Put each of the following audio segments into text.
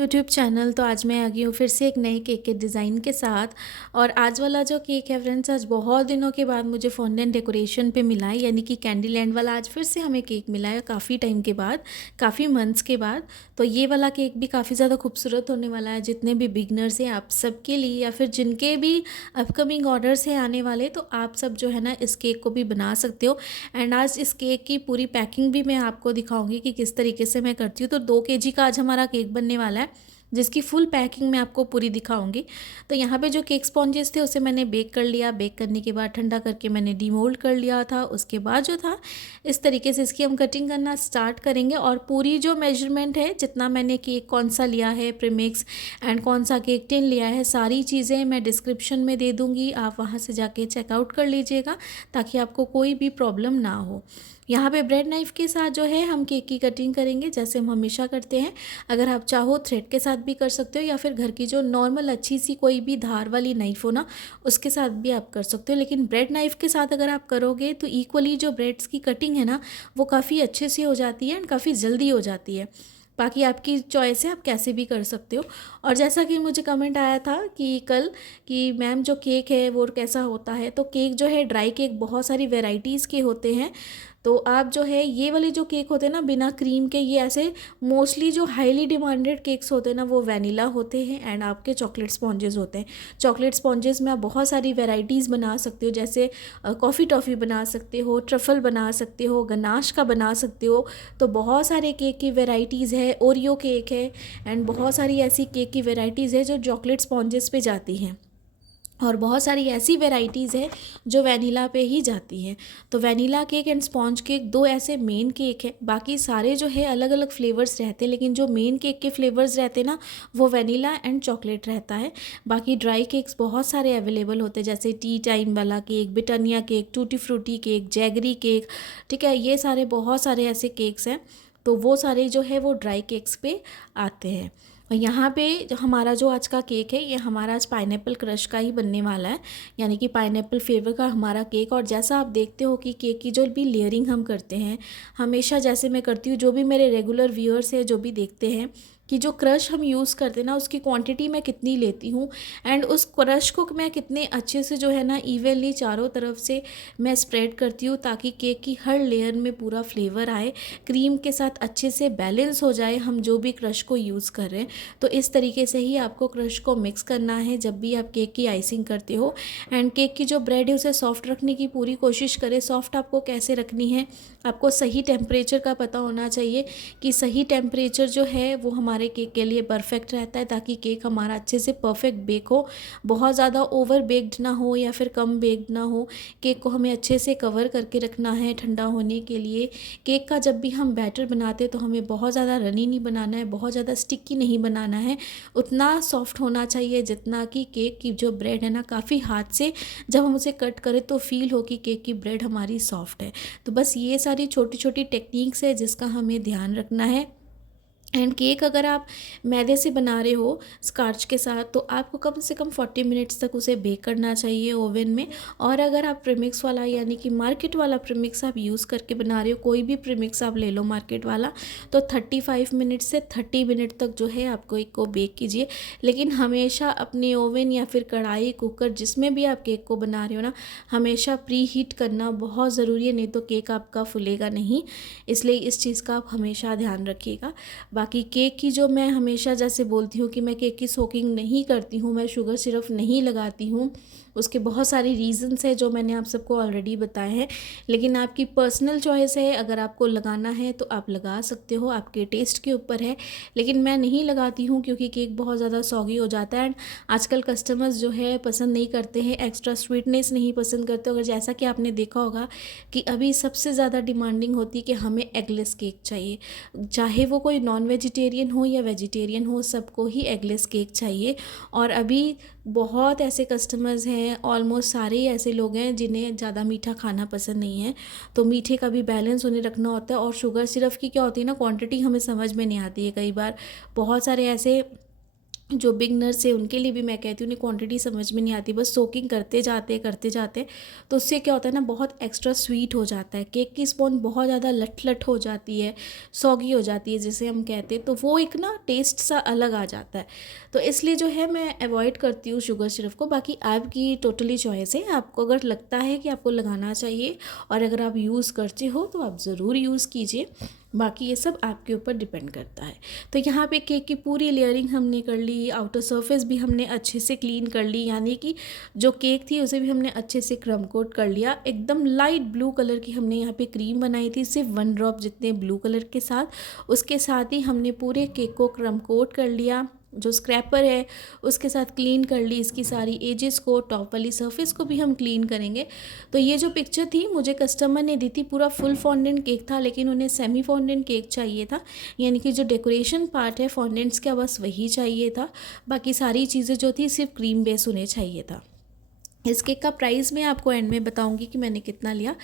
YouTube channel. तो आज मैं आ गई हूँ फिर से एक नए केक के डिज़ाइन के साथ। और आज वाला जो केक है फ्रेंड्स, आज बहुत दिनों के बाद मुझे फॉन्डेंट डेकोरेशन पे मिला है, यानी कि कैंडी लैंड वाला आज फिर से हमें केक मिला है काफ़ी टाइम के बाद, काफ़ी मंथ्स के बाद। तो ये वाला केक भी काफ़ी ज़्यादा खूबसूरत होने वाला है। जितने भी बिगनर्स हैं आप सबके लिए, या फिर जिनके भी अपकमिंग ऑर्डर्स हैं आने वाले, तो आप सब जो है ना इस केक को भी बना सकते हो। एंड आज इस केक की पूरी पैकिंग भी मैं आपको दिखाऊंगी कि किस तरीके से मैं करती हूँ। तो 2 kg का आज हमारा केक बनने वाला है, जिसकी फुल पैकिंग मैं आपको पूरी दिखाऊंगी। तो यहाँ पे जो केक स्पॉन्जेस थे उसे मैंने बेक कर लिया। बेक करने के बाद ठंडा करके मैंने डीमोल्ड कर लिया था। उसके बाद जो था इस तरीके से इसकी हम कटिंग करना स्टार्ट करेंगे। और पूरी जो मेजरमेंट है, जितना मैंने केक कौन सा लिया है प्रीमिक्स एंड कौन सा केक टिन लिया है, सारी चीज़ें मैं डिस्क्रिप्शन में दे दूँगी। आप वहाँ से जाके चेकआउट कर लीजिएगा ताकि आपको कोई भी प्रॉब्लम ना हो। यहाँ पे ब्रेड नाइफ़ के साथ जो है हम केक की कटिंग करेंगे, जैसे हम हमेशा करते हैं। अगर आप चाहो थ्रेड के साथ भी कर सकते हो, या फिर घर की जो नॉर्मल अच्छी सी कोई भी धार वाली नाइफ़ हो ना, उसके साथ भी आप कर सकते हो। लेकिन ब्रेड नाइफ़ के साथ अगर आप करोगे तो इक्वली जो ब्रेड्स की कटिंग है ना, वो काफ़ी अच्छे से हो जाती है एंड काफ़ी जल्दी हो जाती है। बाकी आपकी चॉइस है, आप कैसे भी कर सकते हो। और जैसा कि मुझे कमेंट आया था कि कल कि मैम जो केक है वो कैसा होता है, तो केक जो है ड्राई केक बहुत सारी वेराइटीज़ के होते हैं। तो आप जो है ये वाले जो केक होते हैं ना बिना क्रीम के, ये ऐसे मोस्टली जो हाईली डिमांडेड केक्स होते हैं ना, वो वैनिला होते हैं एंड आपके चॉकलेट स्पॉन्जेस होते हैं। चॉकलेट स्पॉन्जेस में आप बहुत सारी वेराइटीज़ बना सकते हो, जैसे कॉफ़ी टॉफ़ी बना सकते हो, ट्रफल बना सकते हो, गनाश का बना सकते हो। तो बहुत सारे केक की वेराइटीज़ है, ओरियो केक है एंड बहुत सारी ऐसी केक की वेराइटीज़ है जो चॉकलेट स्पॉन्जेस पे जाती हैं। और बहुत सारी ऐसी वेराइटीज़ है जो वैनिला पे ही जाती हैं। तो vanilla cake and sponge cake दो ऐसे मेन केक है। बाकी सारे जो है अलग अलग फ्लेवर्स रहते हैं, लेकिन जो मेन केक के फ्लेवर्स रहते हैं ना, वो वैनिला एंड चॉकलेट रहता है। बाकी ड्राई केक्स बहुत सारे अवेलेबल होते हैं, जैसे टी टाइम वाला cake, Britannia cake, tutti frutti cake, jaggery cake. ठीक है, ये सारे बहुत सारे ऐसे केक्स हैं। तो वो सारे जो है वो ड्राई केक्स पे आते हैं। और यहाँ पे हमारा जो आज का केक है, ये हमारा आज पाइनएप्पल क्रश का ही बनने वाला है, यानी कि पाइनएप्पल फ्लेवर का हमारा केक। और जैसा आप देखते हो कि केक की जो भी लेयरिंग हम करते हैं, हमेशा जैसे मैं करती हूँ, जो भी मेरे रेगुलर व्यूअर्स हैं जो भी देखते हैं कि जो क्रश हम यूज़ करते हैं ना, उसकी क्वांटिटी मैं कितनी लेती हूँ एंड उस क्रश को मैं कितने अच्छे से जो है ना इवनली चारों तरफ से मैं स्प्रेड करती हूँ, ताकि केक की हर लेयर में पूरा फ्लेवर आए, क्रीम के साथ अच्छे से बैलेंस हो जाए हम जो भी क्रश को यूज़ कर रहे हैं। तो इस तरीके से ही आपको क्रश को मिक्स करना है जब भी आप केक की आइसिंग करते हो। एंड केक की जो ब्रेड है उसे सॉफ्ट रखने की पूरी कोशिश करें। सॉफ्ट आपको कैसे रखनी है, आपको सही टेम्परेचर का पता होना चाहिए कि सही टेम्परेचर जो है वो हमारे केक के लिए परफेक्ट रहता है, ताकि केक हमारा अच्छे से परफेक्ट बेक हो। बहुत ज़्यादा ओवर बेक्ड ना हो या फिर कम बेक्ड ना हो। केक को हमें अच्छे से कवर करके रखना है ठंडा होने के लिए। केक का जब भी हम बैटर बनाते हैं तो हमें बहुत ज़्यादा रनी नहीं बनाना है, बहुत ज़्यादा स्टिकी नहीं बनाना है। उतना सॉफ्ट होना चाहिए जितना कि केक की जो ब्रेड है ना, काफ़ी हाथ से जब हम उसे कट करें तो फील हो कि केक की ब्रेड हमारी सॉफ्ट है। तो बस ये सारी छोटी छोटी टेक्निक्स है जिसका हमें ध्यान रखना है। एंड केक अगर आप मैदे से बना रहे हो स्टार्च के साथ, तो आपको कम से कम 40 मिनट्स तक उसे बेक करना चाहिए ओवन में। और अगर आप प्रीमिक्स वाला, यानी कि मार्केट वाला प्रीमिक्स आप यूज़ करके बना रहे हो, कोई भी प्रीमिक्स आप ले लो मार्केट वाला, तो 35 मिनट से 30 मिनट तक जो है आप केक को बेक कीजिए। लेकिन हमेशा अपने ओवन या फिर कढ़ाई, कुकर, जिसमें भी आप केक को बना रहे हो ना, हमेशा प्री हीट करना बहुत ज़रूरी है, नहीं तो केक आपका फूलेगा नहीं। इसलिए इस चीज़ का आप हमेशा ध्यान रखिएगा। बाकी केक की जो मैं हमेशा जैसे बोलती हूँ कि मैं केक की सोकिंग नहीं करती हूँ, मैं शुगर सिरप नहीं लगाती हूँ, उसके बहुत सारी रीज़न्स है जो मैंने आप सबको ऑलरेडी बताए हैं। लेकिन आपकी पर्सनल चॉइस है, अगर आपको लगाना है तो आप लगा सकते हो, आपके टेस्ट के ऊपर है। लेकिन मैं नहीं लगाती हूँ क्योंकि केक बहुत ज़्यादा सॉगी हो जाता है एंड आजकल कस्टमर्स जो है पसंद नहीं करते हैं, एक्स्ट्रा स्वीटनेस नहीं पसंद करते। अगर जैसा कि आपने देखा होगा कि अभी सबसे ज़्यादा डिमांडिंग होती है कि हमें एगलेस केक चाहिए, चाहे वो कोई नॉन वेजिटेरियन हो या वेजिटेरियन हो, सबको ही एगलेस केक चाहिए। और अभी बहुत ऐसे कस्टमर्स हैं, ऑलमोस्ट सारे ही ऐसे लोग हैं जिन्हें ज़्यादा मीठा खाना पसंद नहीं है। तो मीठे का भी बैलेंस उन्हें रखना होता है। और शुगर सिरप की क्या होती है ना, क्वांटिटी हमें समझ में नहीं आती है कई बार। बहुत सारे ऐसे जो बिगनर्स है उनके लिए भी मैं कहती हूँ, उन्हें क्वांटिटी समझ में नहीं आती, बस सोकिंग करते जाते तो उससे क्या होता है ना, बहुत एक्स्ट्रा स्वीट हो जाता है। केक की स्पॉन बहुत ज़्यादा लट लट हो जाती है, सॉगी हो जाती है जिसे हम कहते हैं, तो वो एक ना टेस्ट सा अलग आ जाता है। तो इसलिए जो है मैं अवॉइड करती हूँ शुगर सिरप को। बाकी आपकी टोटली चॉइस है, आपको अगर लगता है कि आपको लगाना चाहिए और अगर आप यूज़ करते हो तो आप ज़रूर यूज़ कीजिए, बाकी ये सब आपके ऊपर डिपेंड करता है। तो यहाँ पे केक की पूरी लेयरिंग हमने कर ली, आउटर सरफेस भी हमने अच्छे से क्लीन कर ली, यानी कि जो केक थी उसे भी हमने अच्छे से क्रम कोट कर लिया। एकदम लाइट ब्लू कलर की हमने यहाँ पे क्रीम बनाई थी, सिर्फ 1 ड्रॉप जितने ब्लू कलर के साथ। उसके साथ ही हमने पूरे केक को क्रम कोट कर लिया, जो स्क्रैपर है उसके साथ क्लीन कर ली इसकी सारी एजेस को, टॉप वाली सरफेस को भी हम क्लीन करेंगे। तो ये जो पिक्चर थी मुझे कस्टमर ने दी थी, पूरा फुल फॉन्डेंट केक था लेकिन उन्हें सेमी फॉन्डेंट केक चाहिए था, यानी कि जो डेकोरेशन पार्ट है फॉन्डेंट्स का बस वही चाहिए था, बाकी सारी चीज़ें जो थी सिर्फ क्रीम बेस उन्हें चाहिए था। इस केक का प्राइस मैं आपको एंड में बताऊंगी कि मैंने कितना लिया।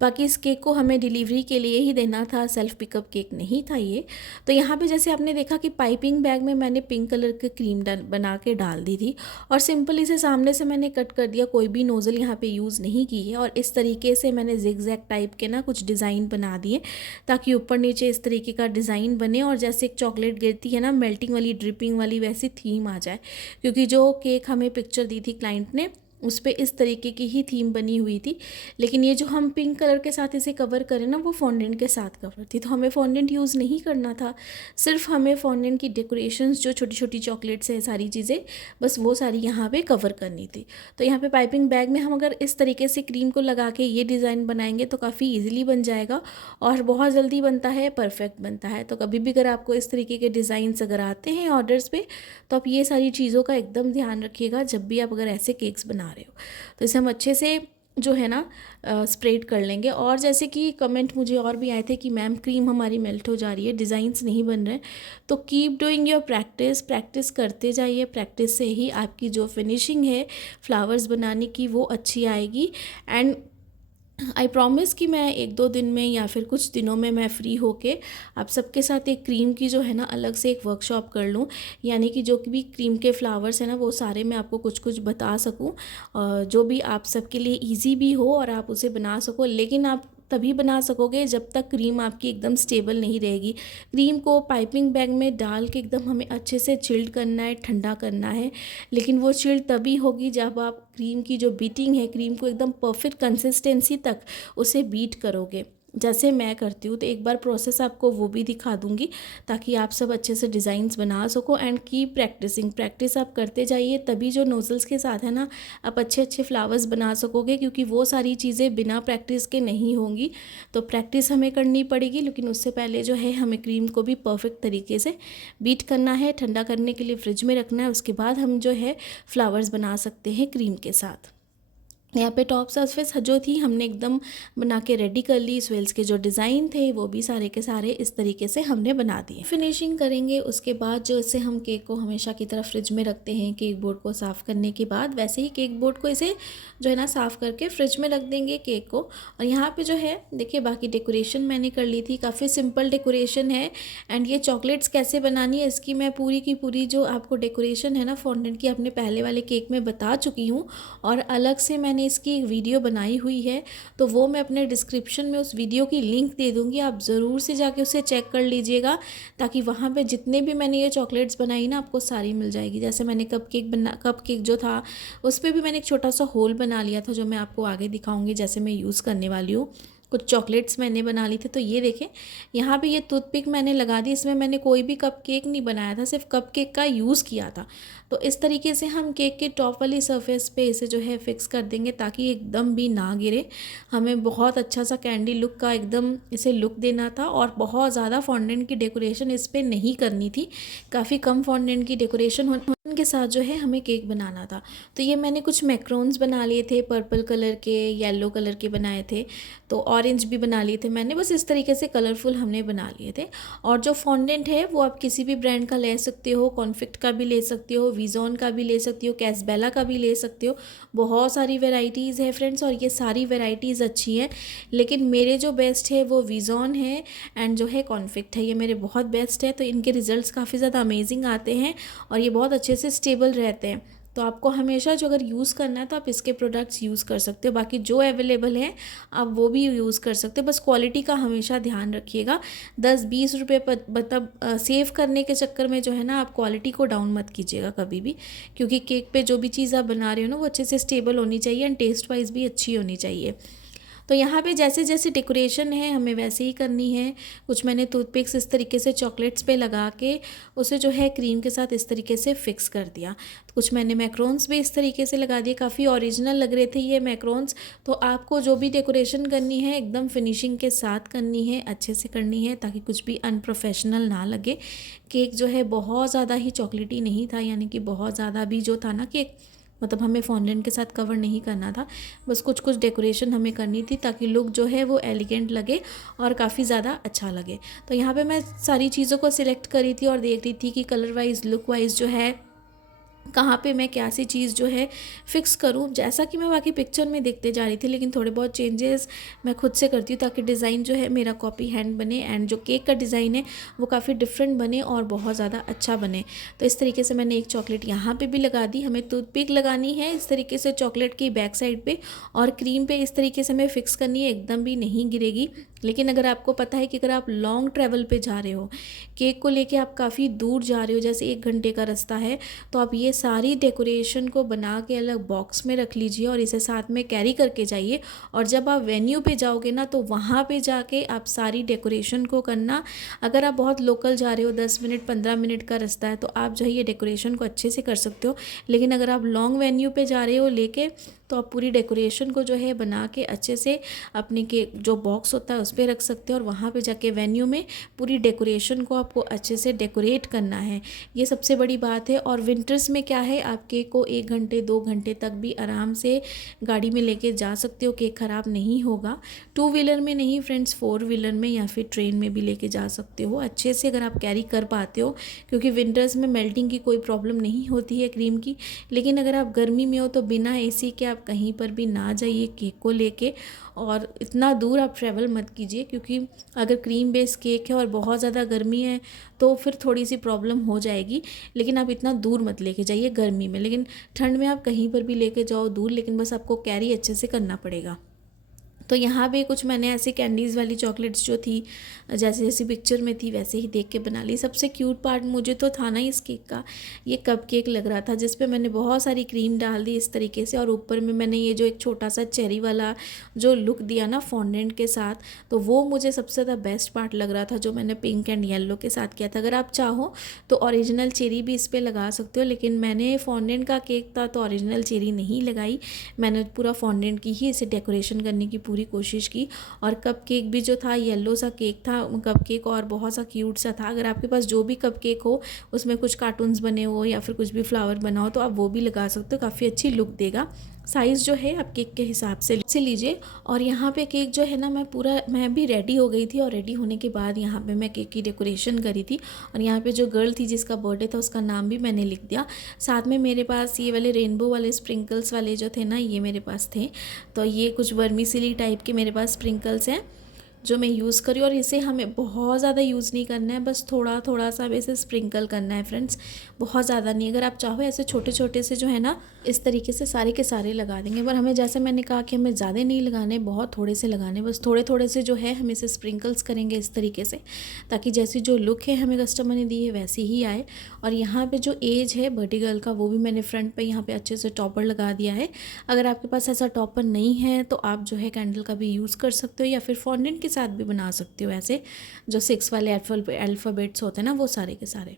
बाकी इस केक को हमें डिलीवरी के लिए ही देना था, सेल्फ पिकअप केक नहीं था ये। तो यहाँ पे जैसे आपने देखा कि पाइपिंग बैग में मैंने पिंक कलर की क्रीम बना के डाल दी थी और सिंपल इसे सामने से मैंने कट कर दिया, कोई भी नोज़ल यहाँ पे यूज़ नहीं की है। और इस तरीके से मैंने जिगजैग टाइप के ना कुछ डिज़ाइन बना दिए ताकि ऊपर नीचे इस तरीके का डिज़ाइन बने और जैसे एक चॉकलेट गिरती है ना मेल्टिंग वाली ड्रिपिंग वाली, वैसी थीम आ जाए। क्योंकि जो केक हमें पिक्चर दी थी क्लाइंट ने उस पे इस तरीके की ही थीम बनी हुई थी, लेकिन ये जो हम पिंक कलर के साथ इसे कवर करें ना वो फॉन्डेंट के साथ कवर थी, तो हमें फॉन्डेंट यूज़ नहीं करना था। सिर्फ हमें फॉन्डेंट की डेकोरेशंस जो छोटी छोटी चॉकलेट्स है सारी चीज़ें बस वो सारी यहाँ पे कवर करनी थी। तो यहाँ पे पाइपिंग बैग में हम अगर इस तरीके से क्रीम को लगा के ये डिज़ाइन बनाएंगे तो काफ़ी ईजिली बन जाएगा और बहुत जल्दी बनता है, परफेक्ट बनता है। तो कभी भी अगर आपको इस तरीके के डिज़ाइंस अगर आते हैं ऑर्डर्स पे तो आप ये सारी चीज़ों का एकदम ध्यान रखिएगा जब भी आप अगर ऐसे केक्स बना रहे हो। तो इसे हम अच्छे से जो है ना स्प्रेड कर लेंगे। और जैसे कि कमेंट मुझे और भी आए थे कि मैम क्रीम हमारी मेल्ट हो जा रही है, डिज़ाइंस नहीं बन रहे, तो keep doing your practice, practice करते जाइए। प्रैक्टिस से ही आपकी जो फिनिशिंग है फ्लावर्स बनाने की वो अच्छी आएगी। एंड आई प्रॉमिस कि मैं 1-2 दिन में या फिर कुछ दिनों में मैं फ़्री होके आप सबके साथ एक क्रीम की जो है ना अलग से एक वर्कशॉप कर लूँ, यानी कि जो भी क्रीम के फ्लावर्स हैं ना वो सारे मैं आपको कुछ कुछ बता सकूँ, जो भी आप सबके लिए इजी भी हो और आप उसे बना सको। लेकिन आप तभी बना सकोगे जब तक क्रीम आपकी एकदम स्टेबल नहीं रहेगी। क्रीम को पाइपिंग बैग में डाल के एकदम हमें अच्छे से चिल्ड करना है, ठंडा करना है, लेकिन वो चिल्ड तभी होगी जब आप क्रीम की जो बीटिंग है, क्रीम को एकदम परफेक्ट कंसिस्टेंसी तक उसे बीट करोगे जैसे मैं करती हूँ। तो एक बार प्रोसेस आपको वो भी दिखा दूँगी ताकि आप सब अच्छे से डिज़ाइंस बना सको। एंड की प्रैक्टिसिंग, प्रैक्टिस आप करते जाइए तभी जो नोज़ल्स के साथ है ना आप अच्छे अच्छे फ्लावर्स बना सकोगे, क्योंकि वो सारी चीज़ें बिना प्रैक्टिस के नहीं होंगी। तो प्रैक्टिस हमें करनी पड़ेगी, लेकिन उससे पहले जो है हमें क्रीम को भी परफेक्ट तरीके से बीट करना है, ठंडा करने के लिए फ्रिज में रखना है, उसके बाद हम जो है फ्लावर्स बना सकते हैं क्रीम के साथ। यहाँ पे टॉप सरफेस जो थी हमने एकदम बना के रेडी कर ली, स्वेल्स के जो डिज़ाइन थे वो भी सारे के सारे इस तरीके से हमने बना दिए। फिनिशिंग करेंगे उसके बाद जो इसे हम केक को हमेशा की तरह फ्रिज में रखते हैं केक बोर्ड को साफ़ करने के बाद, वैसे ही केक बोर्ड को इसे जो है ना साफ़ करके फ्रिज में रख देंगे केक को। और यहाँ पर जो है देखिए बाकी डेकोरेशन मैंने कर ली थी, काफ़ी सिंपल डेकोरेशन है। एंड ये चॉकलेट्स कैसे बनानी है इसकी मैं पूरी की पूरी जो आपको डेकोरेशन है ना फॉन्डेंट की अपने पहले वाले केक में बता चुकी हूँ, और अलग से मैंने इसकी एक वीडियो बनाई हुई है, तो वो मैं अपने डिस्क्रिप्शन में उस वीडियो की लिंक दे दूँगी, आप ज़रूर से जाके उसे चेक कर लीजिएगा ताकि वहाँ पे जितने भी मैंने ये चॉकलेट्स बनाई ना आपको सारी मिल जाएगी। जैसे मैंने कप केक जो था उस पर भी मैंने एक छोटा सा होल बना लिया था जो मैं आपको आगे दिखाऊँगी जैसे मैं यूज़ करने वाली हूँ। कुछ चॉकलेट्स मैंने बना ली थी, तो ये देखें यहाँ पे ये टूथपिक मैंने लगा दी, इसमें मैंने कोई भी कप केक नहीं बनाया था, सिर्फ कप केक का यूज़ किया था। तो इस तरीके से हम केक के टॉप वाली सरफेस पे इसे जो है फिक्स कर देंगे ताकि एकदम भी ना गिरे। हमें बहुत अच्छा सा कैंडी लुक का एकदम इसे लुक देना था और बहुत ज़्यादा फॉन्डेंट की डेकोरेशन इस पर नहीं करनी थी, काफ़ी कम फॉन्डेंट की डेकोरेशन के साथ जो है हमें केक बनाना था। तो ये मैंने कुछ मैक्रोन्स बना लिए थे, पर्पल कलर के, येलो कलर के बनाए थे, तो ऑरेंज भी बना लिए थे मैंने, बस इस तरीके से कलरफुल हमने बना लिए थे। और जो फॉन्डेंट है वो आप किसी भी ब्रांड का ले सकते हो, कॉन्फिक्ट का भी ले सकते हो, विजॉन का भी ले सकते हो, कैसबेला का भी ले सकते हो, बहुत सारी वेराइटीज़ है फ्रेंड्स और ये सारी वेराइटीज़ अच्छी हैं। लेकिन मेरे जो बेस्ट है वो विजॉन है एंड जो है कॉन्फिक्ट है, ये मेरे बहुत बेस्ट है। तो इनके रिजल्ट्स काफ़ी ज़्यादा अमेजिंग आते हैं और ये बहुत अच्छे अच्छे से स्टेबल रहते हैं। तो आपको हमेशा जो अगर यूज़ करना है तो आप इसके प्रोडक्ट्स यूज़ कर सकते हो, बाकी जो अवेलेबल हैं आप वो भी यूज़ कर सकते हो। बस क्वालिटी का हमेशा ध्यान रखिएगा। 10-20 रुपये मतलब सेव करने के चक्कर में जो है ना, आप क्वालिटी को डाउन मत कीजिएगा कभी भी, क्योंकि केक पे जो भी चीज़ आप बना रहे हो ना वो अच्छे से स्टेबल होनी चाहिए एंड टेस्ट वाइज भी अच्छी होनी चाहिए। तो यहाँ पे जैसे जैसे डेकोरेशन है हमें वैसे ही करनी है। कुछ मैंने टूथपिक्स इस तरीके से चॉकलेट्स पे लगा के उसे जो है क्रीम के साथ इस तरीके से फिक्स कर दिया। तो कुछ मैंने मैक्रोन्स भी इस तरीके से लगा दिए, काफ़ी ओरिजिनल लग रहे थे ये मैक्रोन्स। तो आपको जो भी डेकोरेशन करनी है एकदम फिनिशिंग के साथ करनी है, अच्छे से करनी है, ताकि कुछ भी अनप्रोफेशनल ना लगे। केक जो है बहुत ज़्यादा ही चॉकलेटी नहीं था, यानी कि बहुत ज़्यादा भी जो था ना केक, मतलब हमें फॉन्डेंट के साथ कवर नहीं करना था। बस कुछ कुछ डेकोरेशन हमें करनी थी ताकि लुक जो है वो एलिगेंट लगे और काफ़ी ज़्यादा अच्छा लगे। तो यहाँ पे मैं सारी चीज़ों को सिलेक्ट करी थी और देख रही थी कि कलर वाइज, लुक वाइज जो है कहाँ पे मैं क्या सी चीज़ जो है फ़िक्स करूँ, जैसा कि मैं बाकी पिक्चर में देखते जा रही थी। लेकिन थोड़े बहुत चेंजेस मैं खुद से करती हूँ ताकि डिज़ाइन जो है मेरा कॉपी हैंड बने एंड जो केक का डिज़ाइन है वो काफ़ी डिफरेंट बने और बहुत ज़्यादा अच्छा बने। तो इस तरीके से मैंने एक चॉकलेट यहाँ पे भी लगा दी। हमें टूथपिक लगानी है इस तरीके से चॉकलेट की बैक साइड पे, और क्रीम पे इस तरीके से हमें फ़िक्स करनी है, एकदम भी नहीं गिरेगी। लेकिन अगर आपको पता है कि अगर आप लॉन्ग ट्रैवल पे जा रहे हो, केक को लेके आप काफ़ी दूर जा रहे हो, जैसे 1 घंटे का रास्ता है, तो आप ये सारी डेकोरेशन को बना के अलग बॉक्स में रख लीजिए और इसे साथ में कैरी करके जाइए। और जब आप वेन्यू पे जाओगे ना, तो वहाँ पे जाके आप सारी डेकोरेशन को करना। अगर आप बहुत लोकल जा रहे हो, 10 मिनट 15 मिनट का रास्ता है, तो आप जो है ये डेकोरेशन को अच्छे से कर सकते हो। लेकिन अगर आप लॉन्ग वेन्यू पे जा रहे हो लेके, तो आप पूरी डेकोरेशन को जो है बना के अच्छे से अपने के जो बॉक्स होता है उस पर रख सकते हो, और वहाँ पे जाके वेन्यू में पूरी डेकोरेशन को आपको अच्छे से डेकोरेट करना है। ये सबसे बड़ी बात है। और विंटर्स में क्या है, आप केक को 1 घंटे 2 घंटे तक भी आराम से गाड़ी में लेके जा सकते हो, केक ख़राब नहीं होगा। 2 व्हीलर में नहीं फ्रेंड्स, 4 व्हीलर में या फिर ट्रेन में भी लेके जा सकते हो अच्छे से, अगर आप कैरी कर पाते हो, क्योंकि विंटर्स में मेल्टिंग की कोई प्रॉब्लम नहीं होती है क्रीम की। लेकिन अगर आप गर्मी में हो तो बिना एसी के आप कहीं पर भी ना जाइए केक को लेके, और इतना दूर आप ट्रैवल मत कीजिए, क्योंकि अगर क्रीम बेस केक है और बहुत ज़्यादा गर्मी है तो फिर थोड़ी सी प्रॉब्लम हो जाएगी। लेकिन आप इतना दूर मत लेके जाइए गर्मी में, लेकिन ठंड में आप कहीं पर भी लेके जाओ दूर, लेकिन बस आपको कैरी अच्छे से करना पड़ेगा। तो यहाँ पे कुछ मैंने ऐसी कैंडीज़ वाली चॉकलेट्स जो थी, जैसे जैसी पिक्चर में थी वैसे ही देख के बना ली। सबसे क्यूट पार्ट मुझे तो था ना इस केक का, ये कप केक लग रहा था जिस पे मैंने बहुत सारी क्रीम डाल दी इस तरीके से, और ऊपर में मैंने ये जो एक छोटा सा चेरी वाला जो लुक दिया ना फॉन्डेंट के साथ, तो वो मुझे सबसे ज़्यादा बेस्ट पार्ट लग रहा था, जो मैंने पिंक एंड येलो के साथ किया था। अगर आप चाहो तो ओरिजिनल चेरी भी इस पर लगा सकते हो, लेकिन मैंने फॉन्डेंट का केक था तो ओरिजिनल चेरी नहीं लगाई, मैंने पूरा फॉन्डेंट की ही इसे डेकोरेशन करने की पूरी कोशिश की। और कप केक भी जो था, येलो सा केक था कप केक, और बहुत सा क्यूट सा था। अगर आपके पास जो भी कप केक हो, उसमें कुछ कार्टून्स बने हो या फिर कुछ भी फ्लावर बना हो, तो आप वो भी लगा सकते हो, काफ़ी अच्छी लुक देगा। साइज़ जो है आप केक के हिसाब से लीजिए। और यहाँ पे केक जो है ना, मैं भी रेडी हो गई थी, और रेडी होने के बाद यहाँ पे मैं केक की डेकोरेशन करी थी। और यहाँ पे जो गर्ल थी जिसका बर्थडे था उसका नाम भी मैंने लिख दिया। साथ में मेरे पास ये वाले रेनबो वाले स्प्रिंकल्स वाले जो थे ना, ये मेरे पास थे। तो ये कुछ वर्मीसिली टाइप के मेरे पास स्प्रिंकल्स हैं जो मैं यूज़ करी, और इसे हमें बहुत ज़्यादा यूज़ नहीं करना है, बस थोड़ा थोड़ा सा इसे स्प्रिंकल करना है फ्रेंड्स, बहुत ज़्यादा नहीं। अगर आप चाहो ऐसे छोटे छोटे से जो है ना, इस तरीके से सारे के सारे लगा देंगे, पर हमें जैसे मैंने कहा कि हमें ज़्यादा नहीं लगाने, बहुत थोड़े से लगाने, बस थोड़े थोड़े से जो है हम इसे स्प्रिंकल्स करेंगे इस तरीके से, ताकि जैसी जो लुक है हमें कस्टमर ने दी है वैसी ही आए। और यहाँ पे जो एज है बर्थडे गर्ल का, वो भी मैंने फ्रंट पे यहाँ पे अच्छे से टॉपर लगा दिया है। अगर आपके पास ऐसा टॉपर नहीं है तो आप जो है कैंडल का भी यूज़ कर सकते हो, या फिर फॉन्डेंट के साथ भी बना सकते हो, ऐसे जो 6 वाले अल्फ़ाबेट्स होते हैं ना, वो सारे के सारे।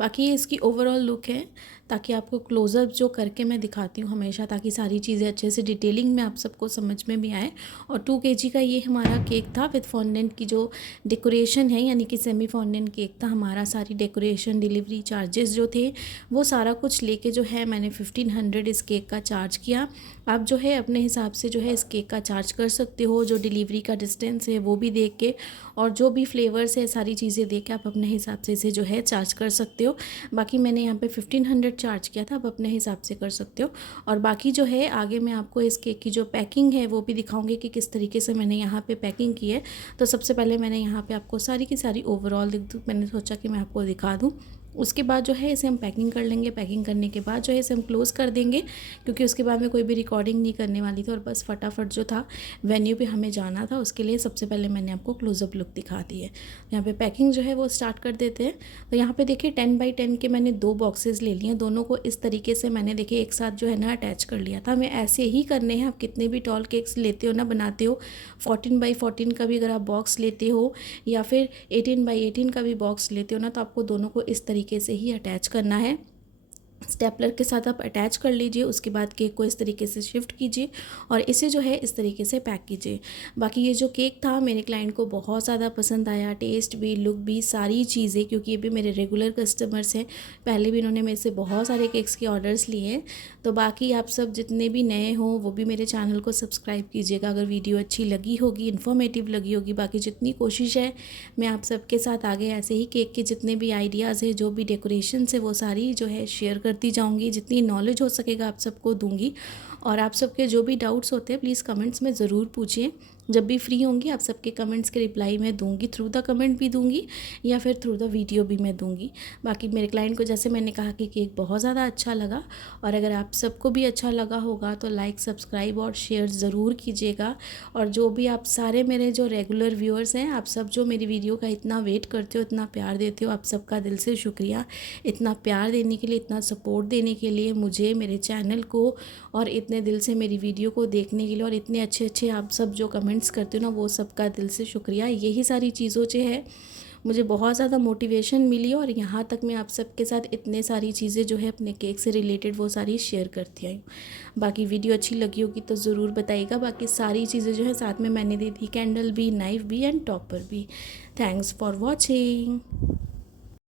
बाकी ये इसकी ओवरऑल लुक है, ताकि आपको क्लोज़अप जो करके मैं दिखाती हूँ हमेशा, ताकि सारी चीज़ें अच्छे से डिटेलिंग में आप सबको समझ में भी आए। और 2 kg का ये हमारा केक था विद फॉन्डेंट की जो डेकोरेशन है, यानी कि सेमी फॉन्डेंट केक था हमारा। सारी डेकोरेशन, डिलीवरी चार्जेस जो थे, वो सारा कुछ लेके जो है मैंने 1500 इस केक का चार्ज किया। आप जो है अपने हिसाब से जो है इस केक का चार्ज कर सकते हो, जो डिलीवरी का डिस्टेंस है वो भी देख के, और जो भी फ्लेवर्स है सारी चीज़ें देख के आप अपने हिसाब से इसे जो है चार्ज कर सकते हो। बाकी मैंने यहाँ पे 1500 चार्ज किया था, आप अपने हिसाब से कर सकते हो। और बाकी जो है आगे मैं आपको इस केक की जो पैकिंग है वो भी दिखाऊंगी कि किस तरीके से मैंने यहाँ पे पैकिंग की है। तो सबसे पहले मैंने यहाँ पे आपको सारी की सारी ओवरऑल मैंने सोचा कि मैं आपको दिखा दूँ। उसके बाद जो है इसे हम पैकिंग कर लेंगे। पैकिंग करने के बाद जो है इसे हम क्लोज़ कर देंगे, क्योंकि उसके बाद मैं कोई भी रिकॉर्डिंग नहीं करने वाली थी और बस फटाफट जो था वेन्यू पे हमें जाना था, उसके लिए सबसे पहले मैंने आपको क्लोज़अप लुक दिखा दी है। यहाँ पे पैकिंग जो है वो स्टार्ट कर देते हैं। तो यहाँ पे देखिए 10x10 के मैंने 2 बॉक्सेस ले लिए, दोनों को इस तरीके से मैंने देखिए एक साथ जो है ना अटैच कर लिया था। हमें ऐसे ही करने हैं, आप कितने भी टॉल केक्स लेते हो ना, बनाते हो, 14x14 का भी अगर आप बॉक्स लेते हो या फिर 18x18 का भी बॉक्स लेते हो ना, तो आपको दोनों को इस तरीके से ही अटैच करना है। स्टेपलर के साथ आप अटैच कर लीजिए, उसके बाद केक को इस तरीके से शिफ्ट कीजिए और इसे जो है इस तरीके से पैक कीजिए। बाकी ये जो केक था मेरे क्लाइंट को बहुत ज़्यादा पसंद आया, टेस्ट भी, लुक भी, सारी चीज़ें, क्योंकि ये भी मेरे रेगुलर कस्टमर्स हैं, पहले भी इन्होंने मेरे से बहुत सारे केक्स के ऑर्डर्स लिए हैं। तो बाकी आप सब जितने भी नए हों वो भी मेरे चैनल को सब्सक्राइब कीजिएगा अगर वीडियो अच्छी लगी होगी, इन्फॉर्मेटिव लगी होगी। बाकी जितनी कोशिश है मैं आप सबके साथ आगे ऐसे ही केक के जितने भी आइडियाज़ है, जो भी डेकोरेशन है, वो सारी जो है शेयर करती जाऊंगी, जितनी नॉलेज हो सकेगा आप सबको दूंगी। और आप सबके जो भी डाउट्स होते हैं प्लीज़ कमेंट्स में ज़रूर पूछिए। जब भी फ्री होंगी आप सबके कमेंट्स के रिप्लाई मैं दूंगी, थ्रू द कमेंट भी दूंगी या फिर थ्रू द वीडियो भी मैं दूंगी। बाकी मेरे क्लाइंट को जैसे मैंने कहा कि केक बहुत ज़्यादा अच्छा लगा, और अगर आप सबको भी अच्छा लगा होगा तो लाइक, सब्सक्राइब और शेयर ज़रूर कीजिएगा। और जो भी आप सारे मेरे जो रेगुलर व्यूअर्स हैं, आप सब जो मेरी वीडियो का इतना वेट करते हो, इतना प्यार देते हो, आप सबका दिल से शुक्रिया। इतना प्यार देने के लिए, इतना सपोर्ट देने के लिए मुझे, मेरे चैनल को, और इतने दिल से मेरी वीडियो को देखने के लिए, और इतने अच्छे अच्छे आप सब जो कमेंट्स करते हो ना, वो सबका दिल से शुक्रिया। यही सारी चीज़ों से है मुझे बहुत ज़्यादा मोटिवेशन मिली, और यहाँ तक मैं आप सबके साथ इतने सारी चीज़ें जो है अपने केक से रिलेटेड वो सारी शेयर करती आई हूँ। बाकी वीडियो अच्छी लगी होगी तो ज़रूर बताइएगा। बाकी सारी चीज़ें जो है साथ में मैंने दी थी, कैंडल भी, नाइफ़ भी एंड टॉपर भी। Thanks for watching.